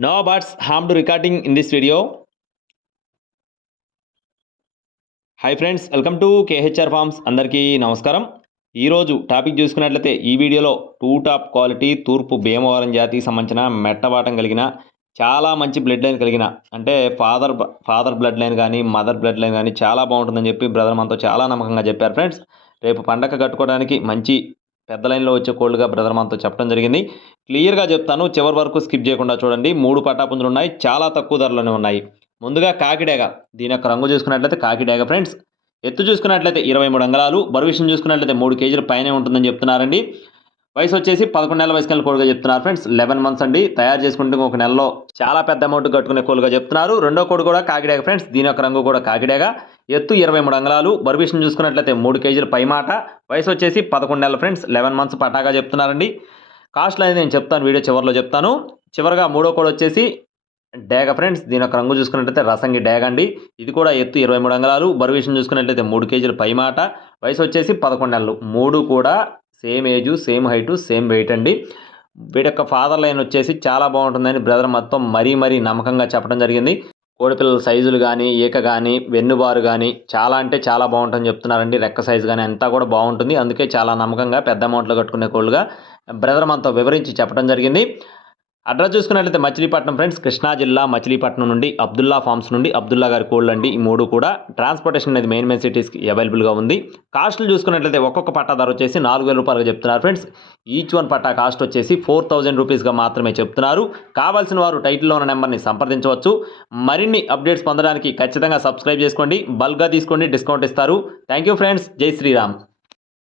No birds harmed recording in this video. Hi friends welcome to KHR farms అందరికీ నమస్కారం ఈరోజు topic చూసుకున్నట్లయితే ఈ వీడియోలో టూ టాప్ క్వాలిటీ తూర్పు భీమవరం జాతికి సంబంధించిన మెట్టవాటం కలిగిన చాలా మంచి బ్లడ్ లైన్ కలిగిన అంటే ఫాదర్ ఫాదర్ బ్లడ్ లైన్ కానీ మదర్ బ్లడ్ లైన్ కానీ చాలా బాగుంటుందని చెప్పి బ్రదర్ మనతో చాలా నమ్మకంగా చెప్పారు ఫ్రెండ్స్ రేపు పండగ కట్టుకోవడానికి మంచి పెద్ద లైన్లో వచ్చే కోల్డ్గా బ్రదర్ మనతో చెప్పడం జరిగింది. క్లియర్గా చెప్తాను చివరి వరకు స్కిప్ చేయకుండా చూడండి. మూడు పటాపుంజులు ఉన్నాయి చాలా తక్కువ ధరలోనే ఉన్నాయి. ముందుగా కాకిడేగ దీని యొక్క రంగు చూసుకున్నట్లయితే కాకిడేగ ఫ్రెండ్స్. ఎత్తు చూసుకున్నట్లయితే ఇరవై మూడు అంగళాలు బరువిషయం చూసుకున్నట్లయితే మూడు కేజీల పైనే ఉంటుందని చెప్తున్నారండి. వయసు వచ్చేసి పదకొండు నెలల వయసుకెళ్ళిన కోడుగా చెప్తున్నారు ఫ్రెండ్స్. లెవెన్ మంత్స్ అండి. తయారు చేసుకుంటే ఒక నెలలో చాలా పెద్ద అమౌంట్ కట్టుకునే కోలుగా చెప్తున్నారు. రెండో కోడి కూడా కాకిడేగ ఫ్రెండ్స్. దీని యొక్క రంగు కూడా కాకిడేగా. ఎత్తు ఇరవై మూడు అంగళాలు బర్విషన్ చూసుకున్నట్లయితే మూడు కేజీల పైమాట వయసు వచ్చేసి పదకొండు నెలల ఫ్రెండ్స్ లెవెన్ మంత్స్ పటాగా చెప్తున్నారండి. కాస్ట్లు అనేది నేను చెప్తాను వీడియో చివరిలో చెప్తాను. చివరిగా మూడో కోడ్ వచ్చేసి డేగ ఫ్రెండ్స్ దీని యొక్క రంగు చూసుకున్నట్లయితే రసంగి డేగ అండి. ఇది కూడా ఎత్తు ఇరవై మూడు అంగళాలు బరువు చూసుకున్నట్లయితే మూడు కేజీలు పైమాట వయసు వచ్చేసి పదకొండు నెలలు మూడు కూడా same age same height same weight అండి. వీటి యొక్క ఫాదర్ లైన్ వచ్చేసి చాలా బాగుంటుందని బ్రదర్ మొత్తం మరీ మరీ నమ్మకంగా చెప్పడం జరిగింది. కోడిపిల్లల సైజులు కానీ ఈక కానీ వెన్నుబారు కానీ చాలా అంటే చాలా బాగుంటుందని చెప్తున్నారండి. రెక్క సైజు కానీ అంతా కూడా బాగుంటుంది. అందుకే చాలా నమ్మకంగా పెద్ద అమౌంట్లో కట్టుకునే కోళ్ళుగా బ్రదర్ మనతో వివరించి చెప్పడం జరిగింది. అడ్రస్ చూసుకున్నట్లయితే మచిలీపట్నం ఫ్రెండ్స్ కృష్ణా జిల్లా మచిలీపట్నం నుండి అబ్దుల్లా ఫార్మ్స్ నుండి అబ్దుల్లా గారి కోళ్ళు అండి. ఈ మూడు కూడా ట్రాన్స్పోర్టేషన్ అనేది మెయిన్ మెయిన్ సిటీస్కి అవైలబుల్గా ఉంది. కాస్ట్లు చూసుకున్నట్లయితే ఒక్కొక్క పట్టా ధర వచ్చేసి నాలుగు వేల రూపాయలుగా చెప్తున్నారు ఫ్రెండ్స్. ఈచ్ వన్ పట్టా కాస్ట్ వచ్చేసి ఫోర్ థౌజండ్ రూపీస్గా మాత్రమే చెప్తున్నారు. కావాల్సిన వారు టైటిల్లో ఉన్న నెంబర్ని సంప్రదించవచ్చు. మరిన్ని అప్డేట్స్ పొందడానికి ఖచ్చితంగా సబ్స్క్రైబ్ చేసుకోండి. బల్క్గా తీసుకోండి డిస్కౌంట్ ఇస్తారు. Thank you friends. జై శ్రీరామ్.